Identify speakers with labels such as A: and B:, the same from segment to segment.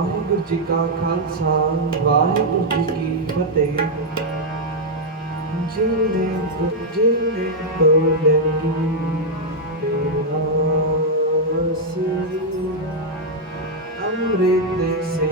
A: ਵਾਹਿਗੁਰੂ ਜੀ ਕਾ ਖਾਲਸਾ ਵਾਹਿਗੁਰੂ ਜੀ ਕੀ ਫਤਿਹ। ਜਿਲੇ ਜਿਲੇ ਬੋਲੇ ਤੇਰਾ ਅਮ੍ਰਿਤ ਸੇ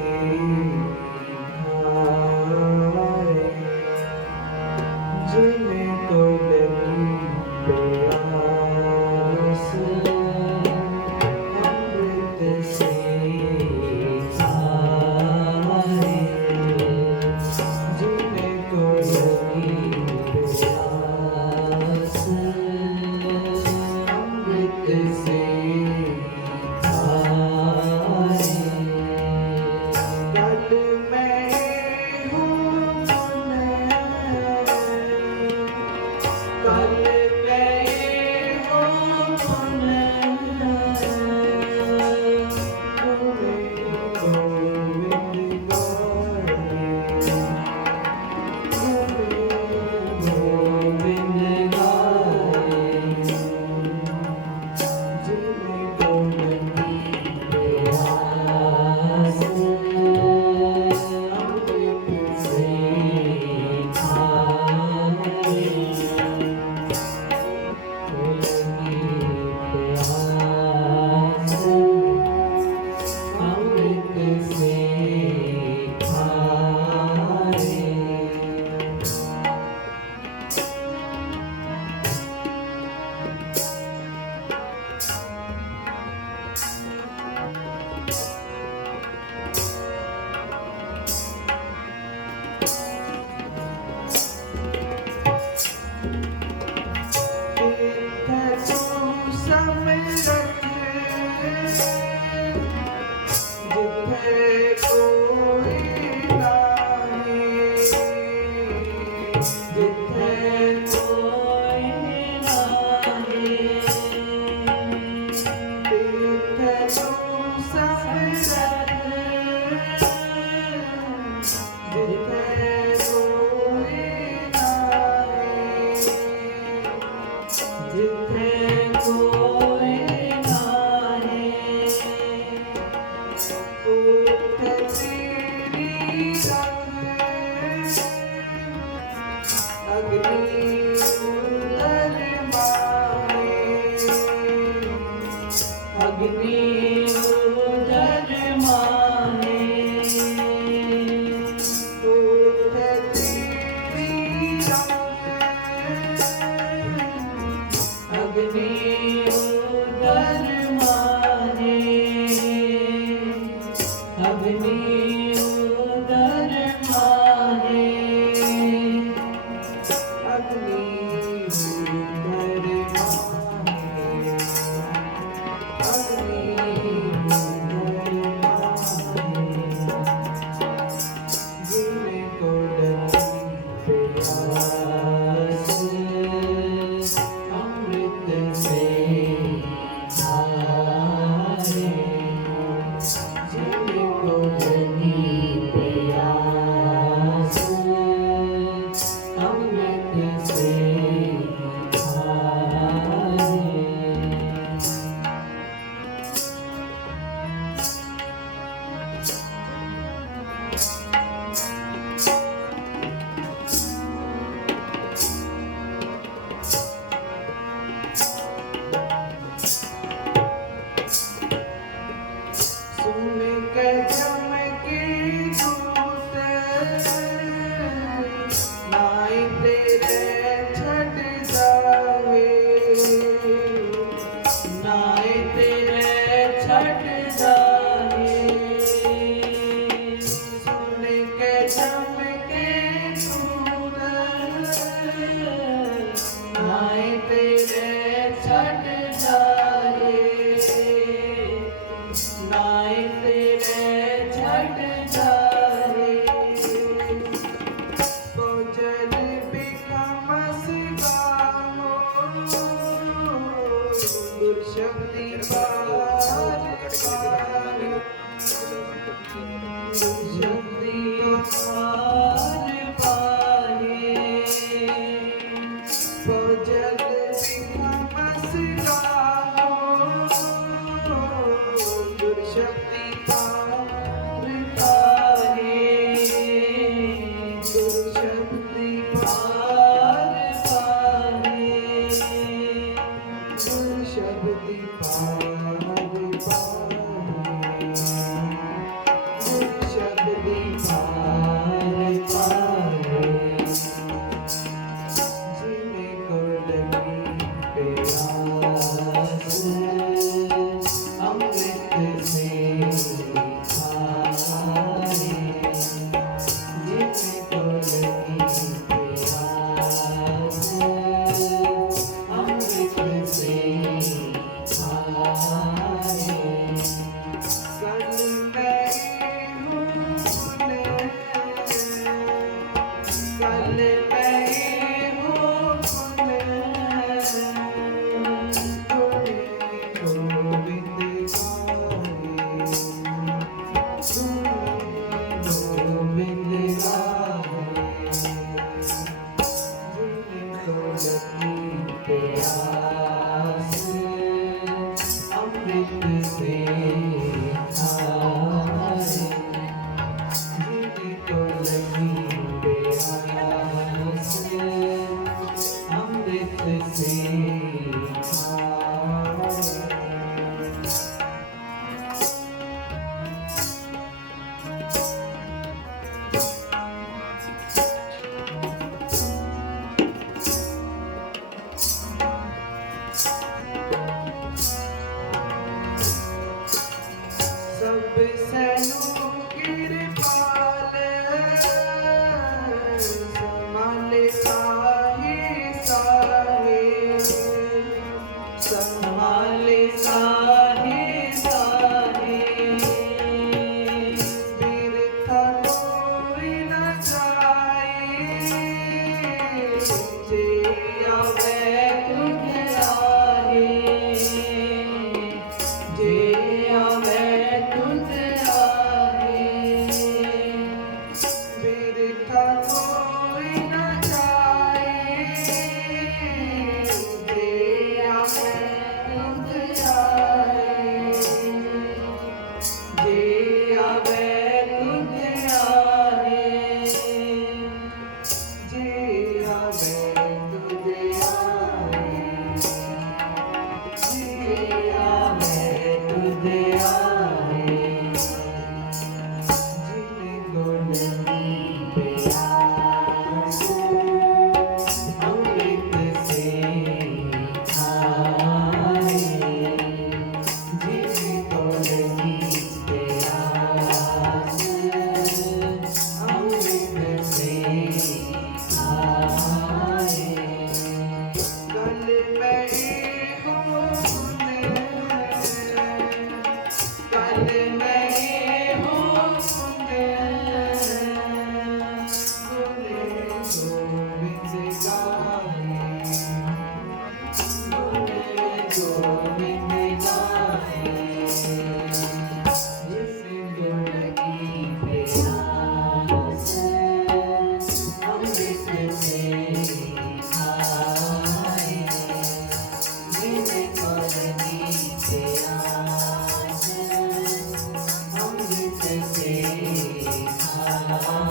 A: Amen.